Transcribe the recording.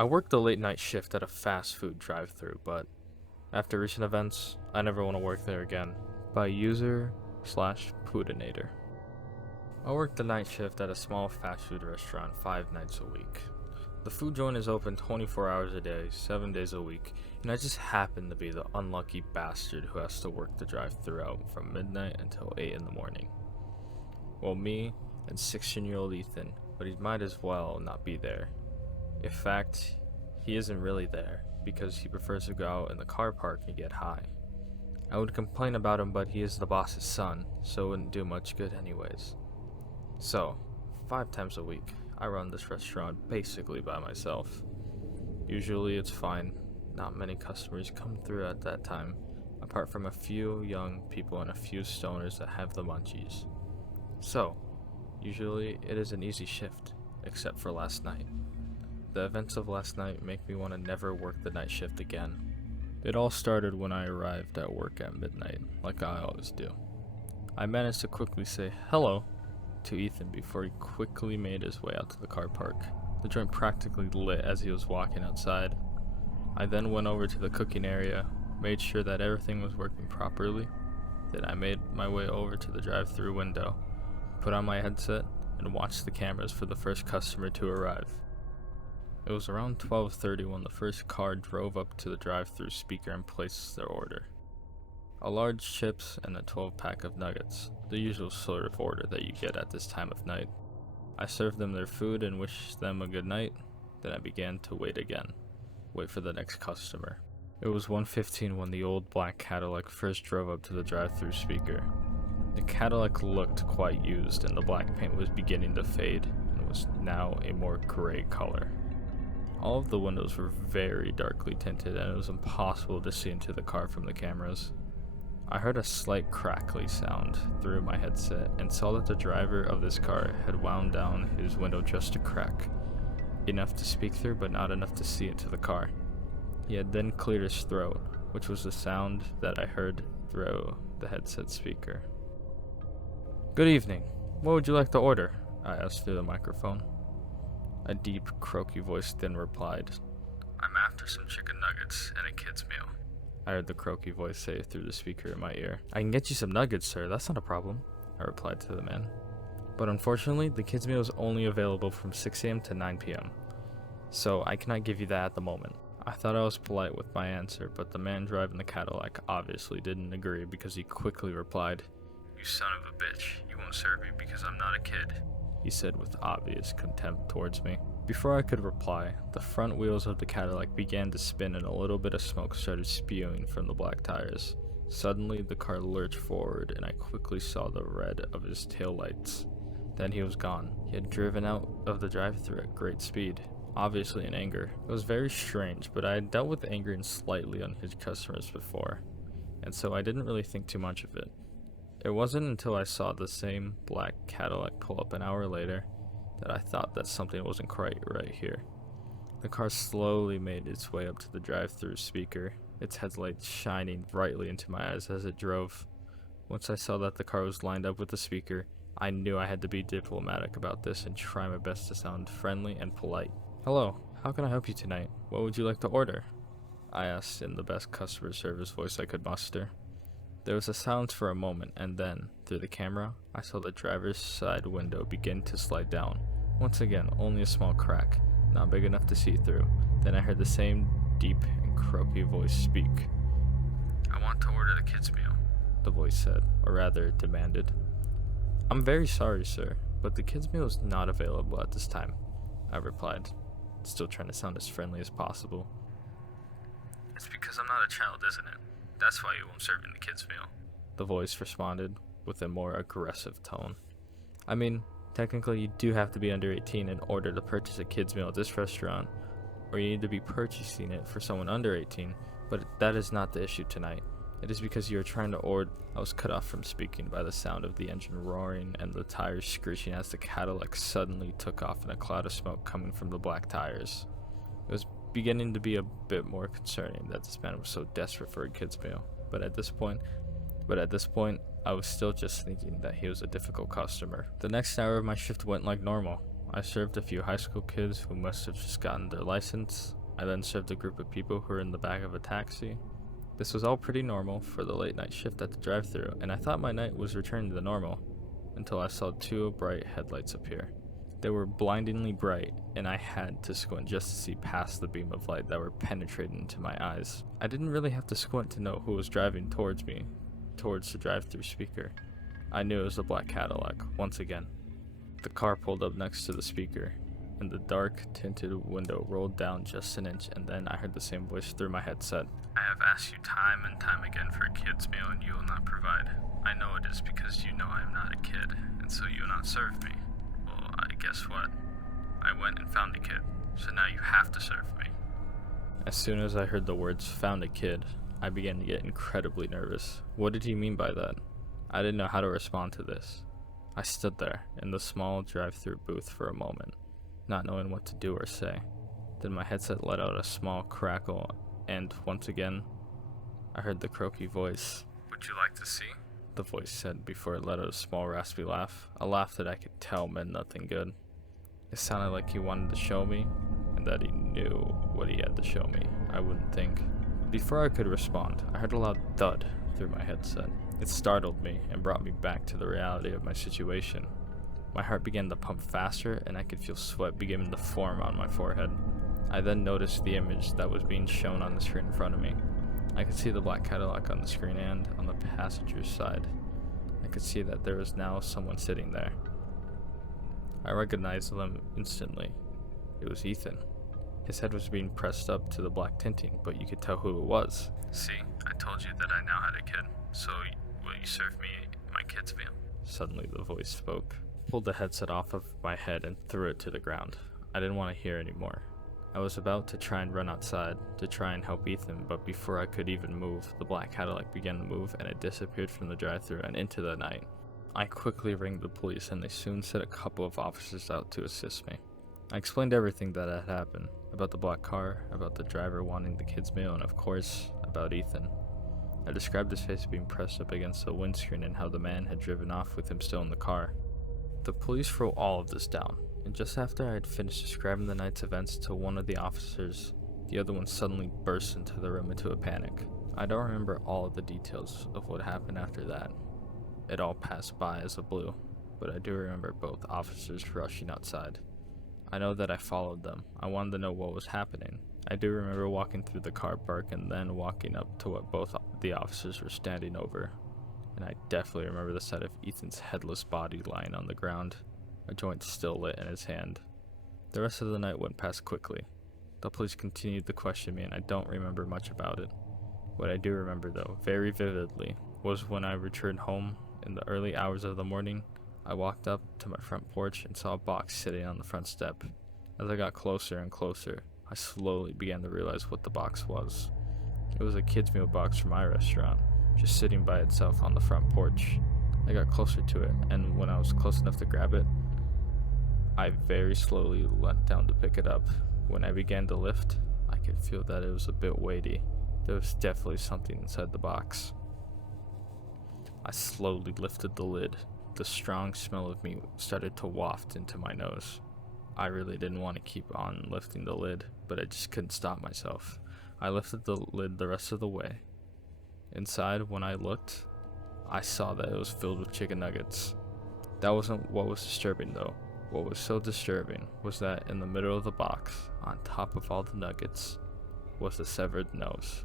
I worked a late night shift at a fast food drive-thru, but after recent events, I never want to work there again. By user/Pudenator. I worked the night shift at a small fast food restaurant 5 nights a week. The food joint is open 24 hours a day, 7 days a week, and I just happen to be the unlucky bastard who has to work the drive-thru out from midnight until 8 in the morning. Well, me and 16-year-old Ethan, but he might as well not be there. In fact, he isn't really there because he prefers to go out in the car park and get high. I would complain about him, but he is the boss's son, so it wouldn't do much good anyways. So, 5 times a week, I run this restaurant basically by myself. Usually it's fine, not many customers come through at that time, apart from a few young people and a few stoners that have the munchies. So, usually it is an easy shift, except for last night. The events of last night make me want to never work the night shift again. It all started when I arrived at work at midnight, like I always do. I managed to quickly say hello to Ethan before he quickly made his way out to the car park. The joint practically lit as he was walking outside. I then went over to the cooking area, made sure that everything was working properly. Then I made my way over to the drive-thru window, put on my headset, and watched the cameras for the first customer to arrive. It was around 12:30 when the first car drove up to the drive-thru speaker and placed their order. A large chips and a 12-pack of nuggets, the usual sort of order that you get at this time of night. I served them their food and wished them a good night, then I began to wait again. Wait for the next customer. It was 1:15 when the old black Cadillac first drove up to the drive-thru speaker. The Cadillac looked quite used and the black paint was beginning to fade and was now a more gray color. All of the windows were very darkly tinted and it was impossible to see into the car from the cameras. I heard a slight crackly sound through my headset and saw that the driver of this car had wound down his window just a crack, enough to speak through but not enough to see into the car. He had then cleared his throat, which was the sound that I heard through the headset speaker. "Good evening. What would you like to order?" I asked through the microphone. A deep, croaky voice then replied, "I'm after some chicken nuggets and a kid's meal." I heard the croaky voice say through the speaker in my ear. "I can get you some nuggets, sir. That's not a problem," I replied to the man. "But unfortunately, the kid's meal is only available from 6 a.m. to 9 p.m., so I cannot give you that at the moment." I thought I was polite with my answer, but the man driving the Cadillac obviously didn't agree because he quickly replied, "You son of a bitch, you won't serve me because I'm not a kid," he said with obvious contempt towards me. Before I could reply, the front wheels of the Cadillac began to spin and a little bit of smoke started spewing from the black tires. Suddenly, the car lurched forward and I quickly saw the red of his taillights. Then he was gone. He had driven out of the drive-thru at great speed, obviously in anger. It was very strange, but I had dealt with anger and slightly unhinged customers before, and so I didn't really think too much of it. It wasn't until I saw the same black Cadillac pull up an hour later that I thought that something wasn't quite right here. The car slowly made its way up to the drive-thru speaker, its headlights shining brightly into my eyes as it drove. Once I saw that the car was lined up with the speaker, I knew I had to be diplomatic about this and try my best to sound friendly and polite. "Hello, how can I help you tonight? What would you like to order?" I asked in the best customer service voice I could muster. There was a silence for a moment, and then, through the camera, I saw the driver's side window begin to slide down. Once again, only a small crack, not big enough to see through. Then I heard the same deep and croaky voice speak. "I want to order the kids' meal," the voice said, or rather, demanded. "I'm very sorry, sir, but the kids' meal is not available at this time," I replied, still trying to sound as friendly as possible. "It's because I'm not a child, isn't it? That's why you won't serve me the kids' meal," the voice responded with a more aggressive tone. "I mean, technically you do have to be under 18 in order to purchase a kids' meal at this restaurant, or you need to be purchasing it for someone under 18, but that is not the issue tonight. It is because you are trying to order." I was cut off from speaking by the sound of the engine roaring and the tires screeching as the Cadillac suddenly took off in a cloud of smoke coming from the black tires. It was beginning to be a bit more concerning that this man was so desperate for a kid's meal, but at this point, I was still just thinking that he was a difficult customer. The next hour of my shift went like normal. I served a few high school kids who must have just gotten their license. I then served a group of people who were in the back of a taxi. This was all pretty normal for the late night shift at the drive-thru, and I thought my night was returning to normal until I saw two bright headlights appear. They were blindingly bright, and I had to squint just to see past the beam of light that were penetrating into my eyes. I didn't really have to squint to know who was driving towards me, towards the drive-thru speaker. I knew it was a black Cadillac, once again. The car pulled up next to the speaker, and the dark, tinted window rolled down just an inch, and then I heard the same voice through my headset. "I have asked you time and time again for a kid's meal, and you will not provide. I know it is because you know I am not a kid, and so you will not serve me. Well, guess what? I went and found a kid, so now you have to serve me." As soon as I heard the words "found a kid," I began to get incredibly nervous. What did he mean by that? I didn't know how to respond to this. I stood there in the small drive-thru booth for a moment, not knowing what to do or say. Then my headset let out a small crackle, and once again, I heard the croaky voice. "Would you like to see?" The voice said before it let out a small raspy laugh, a laugh that I could tell meant nothing good. It sounded like he wanted to show me, and that he knew what he had to show me, I wouldn't think. Before I could respond, I heard a loud thud through my headset. It startled me and brought me back to the reality of my situation. My heart began to pump faster, and I could feel sweat beginning to form on my forehead. I then noticed the image that was being shown on the screen in front of me. I could see the black Cadillac on the screen, and on the passenger's side, I could see that there was now someone sitting there. I recognized them instantly. It was Ethan. His head was being pressed up to the black tinting, but you could tell who it was. "See, I told you that I now had a kid, so will you serve me my kid's meal?" Suddenly the voice spoke. I pulled the headset off of my head and threw it to the ground. I didn't want to hear anymore. I was about to try and run outside to try and help Ethan, but before I could even move, the black Cadillac began to move and it disappeared from the drive-thru and into the night. I quickly rang the police, and they soon sent a couple of officers out to assist me. I explained everything that had happened, about the black car, about the driver wanting the kid's meal, and of course, about Ethan. I described his face being pressed up against the windscreen and how the man had driven off with him still in the car. The police wrote all of this down, and just after I had finished describing the night's events to one of the officers, the other one suddenly burst into the room into a panic. I don't remember all of the details of what happened after that. It all passed by as a blue, but I do remember both officers rushing outside. I know that I followed them. I wanted to know what was happening. I do remember walking through the car park and then walking up to what both the officers were standing over. And I definitely remember the sight of Ethan's headless body lying on the ground, a joint still lit in his hand. The rest of the night went past quickly. The police continued to question me, and I don't remember much about it. What I do remember, though, very vividly, was when I returned home in the early hours of the morning. I walked up to my front porch and saw a box sitting on the front step. As I got closer and closer, I slowly began to realize what the box was. It was a kid's meal box from my restaurant, just sitting by itself on the front porch. I got closer to it, and when I was close enough to grab it, I very slowly leant down to pick it up. When I began to lift, I could feel that it was a bit weighty. There was definitely something inside the box. I slowly lifted the lid. The strong smell of meat started to waft into my nose. I really didn't want to keep on lifting the lid, but I just couldn't stop myself. I lifted the lid the rest of the way. Inside, when I looked, I saw that it was filled with chicken nuggets. That wasn't what was disturbing, though. What was so disturbing was that in the middle of the box, on top of all the nuggets, was the severed nose.